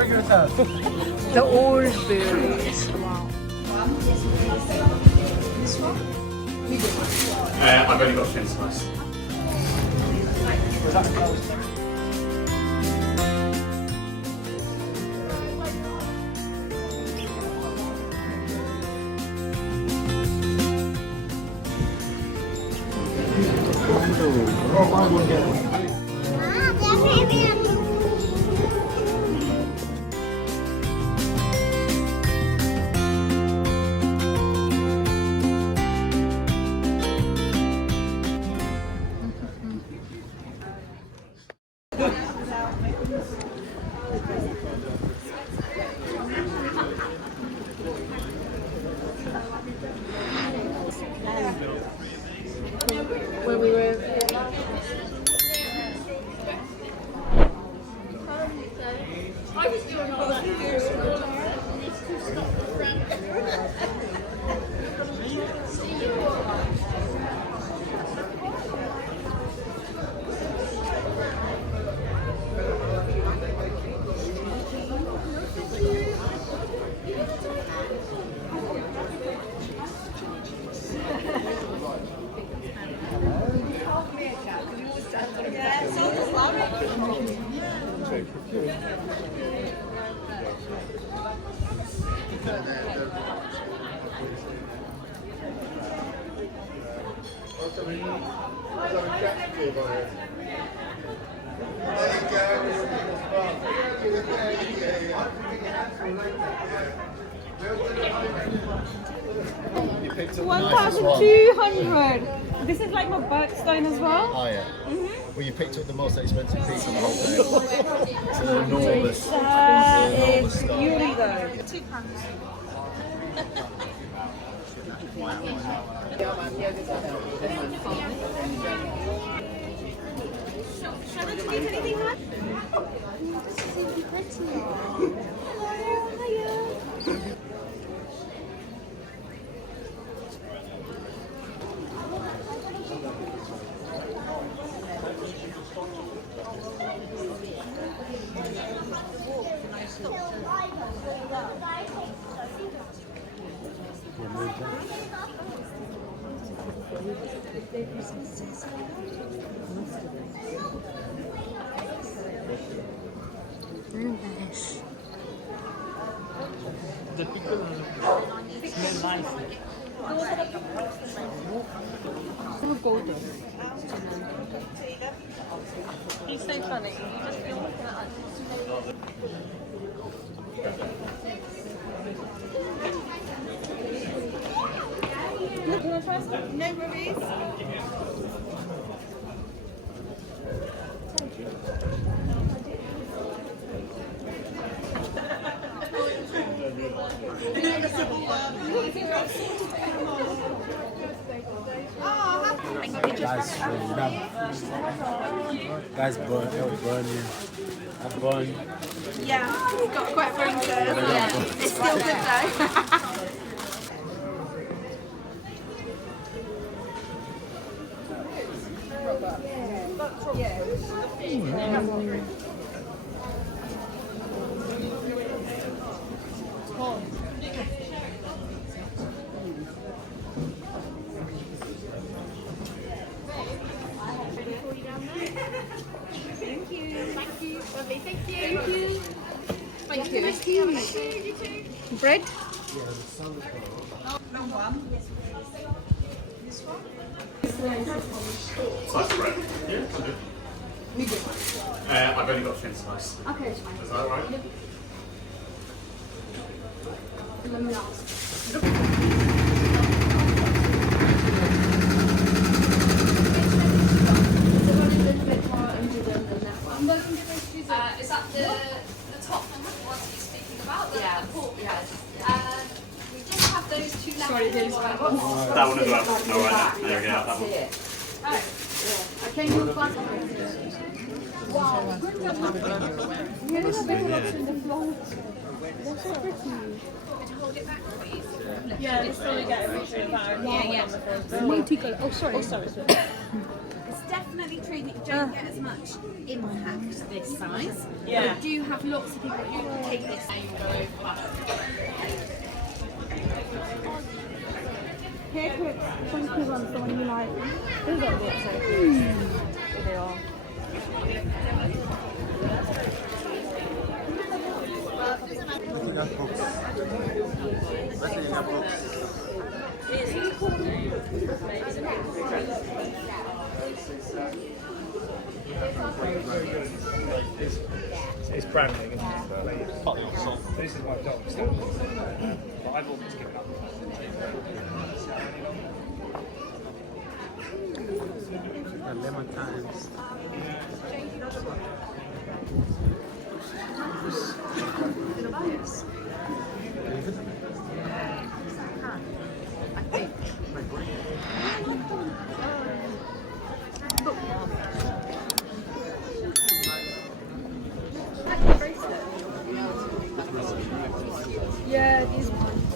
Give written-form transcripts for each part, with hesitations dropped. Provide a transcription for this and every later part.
The old boots. Wow. I've only got thin slice. When we were $1,200. This is like my birthstone as well. Oh yeah. Well, you picked up the most expensive piece of the whole thing. It's an enormous. It's beauty though. £2. Nice. The people smell nice. Golden. He's so funny. You just feel looking at us. No worries. Guys, burn you. That burn. Yeah, it's got quite burnt yeah, it's still good though. Bread? Slice bread. Yeah, can do. I've only got thin slice. Okay. Is that right? Is that the top one you're speaking about? Yeah. The pork bread? We just have those two left. Sorry, That one as well. All right, then. There we go. That one. Wow. Yeah, there's a better option than float. They're so pretty. Hold it back, please. Yeah, it's still get a picture of that. Yeah. Multicolour. Oh, sorry. It's definitely true that you don't get as much impact this size. Yeah. But do have lots of people who take this and go over. Hair clips, funky ones, the one you like. Those are good, so they are. It's branding, isn't it? This is my dog, so but I've almost given up. Lemon times. Yeah, these ones.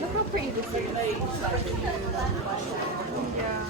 Look how pretty this is. Yeah.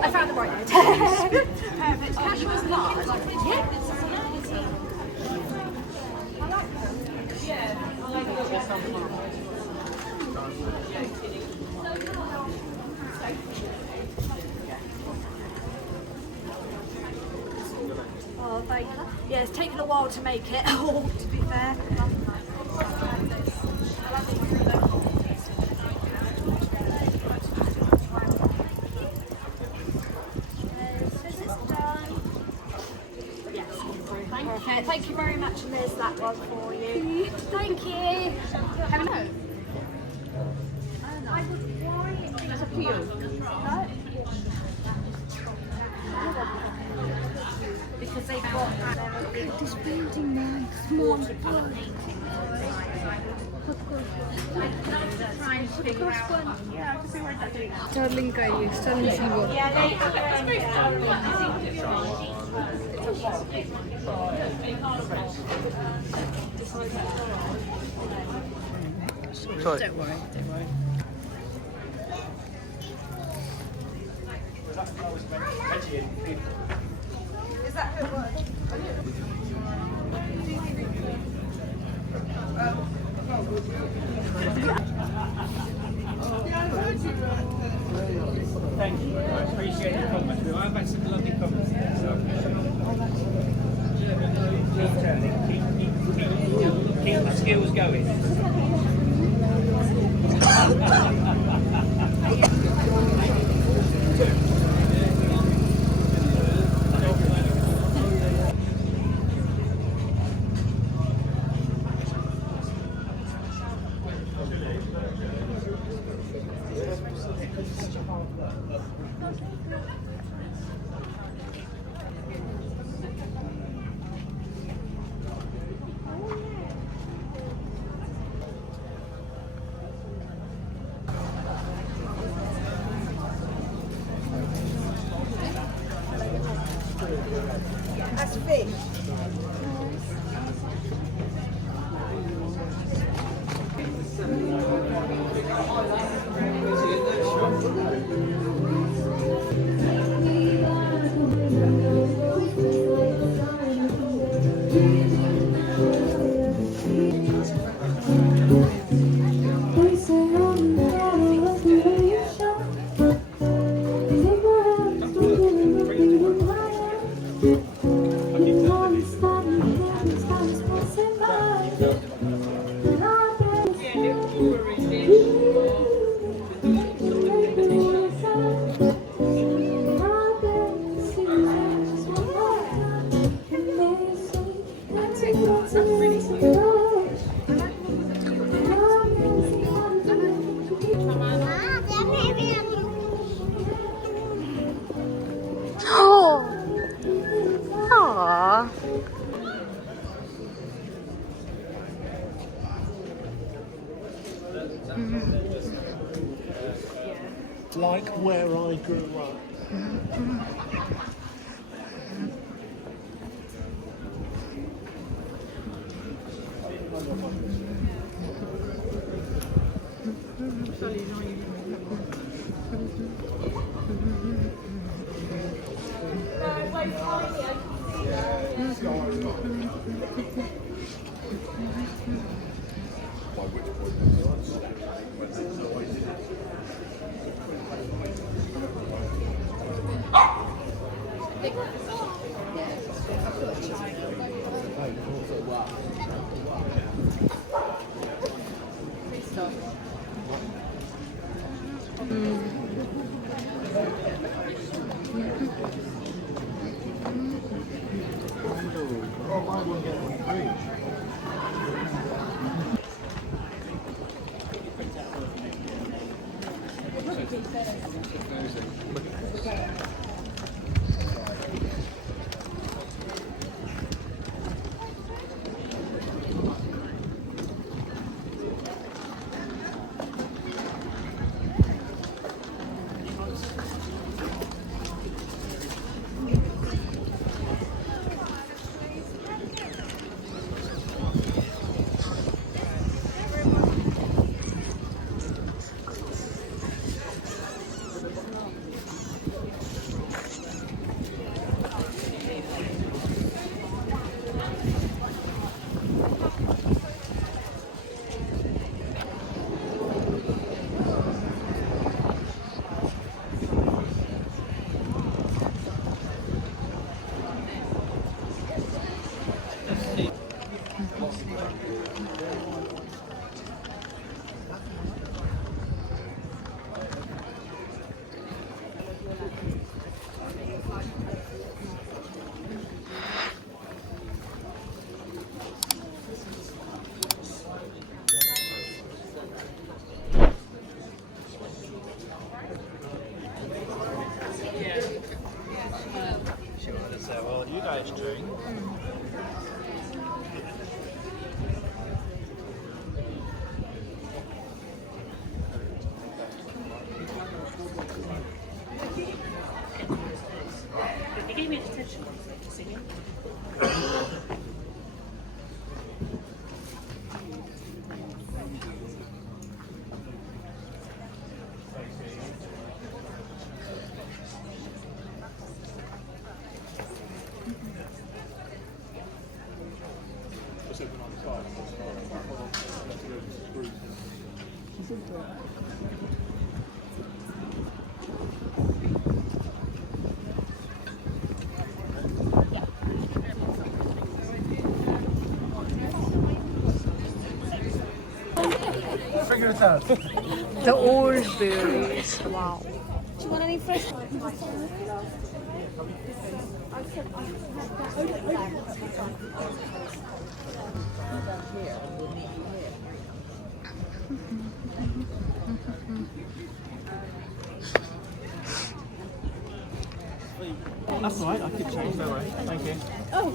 I found the right note. Perfect. Cash was large. Yeah. Oh, thank you. Yeah, it's taken a while to make it. Oh, to be fair. Perfect. Thank you very much, and there's that one for you. Thank you. Have a note. That's up to you. Because they've got This painting man, small watercolour painting. Sterling kayo, sterling silver. Sorry. Don't worry, don't worry. Is that who it was? Thank you. I appreciate your comments. I've had some lovely comments. Keep turning. Keep the skills going. That's fish. Like where I grew up. Well, you guys drink. He gave me detention for singing. The old berries. Wow. Do you want any fresh? That's all right, I could change, don't worry. Thank you. Oh.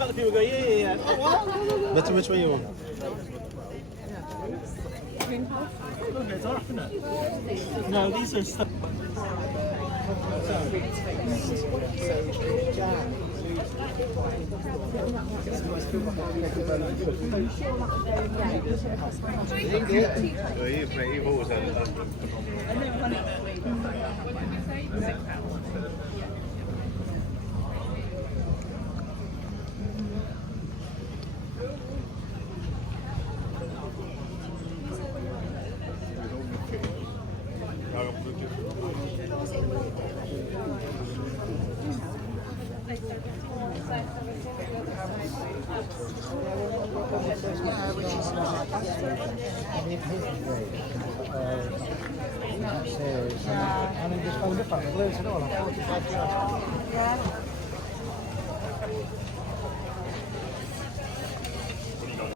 Other people go, yeah. Oh, wow. Which way you want? It's dark, isn't it? No, these are stuff. You've always had it.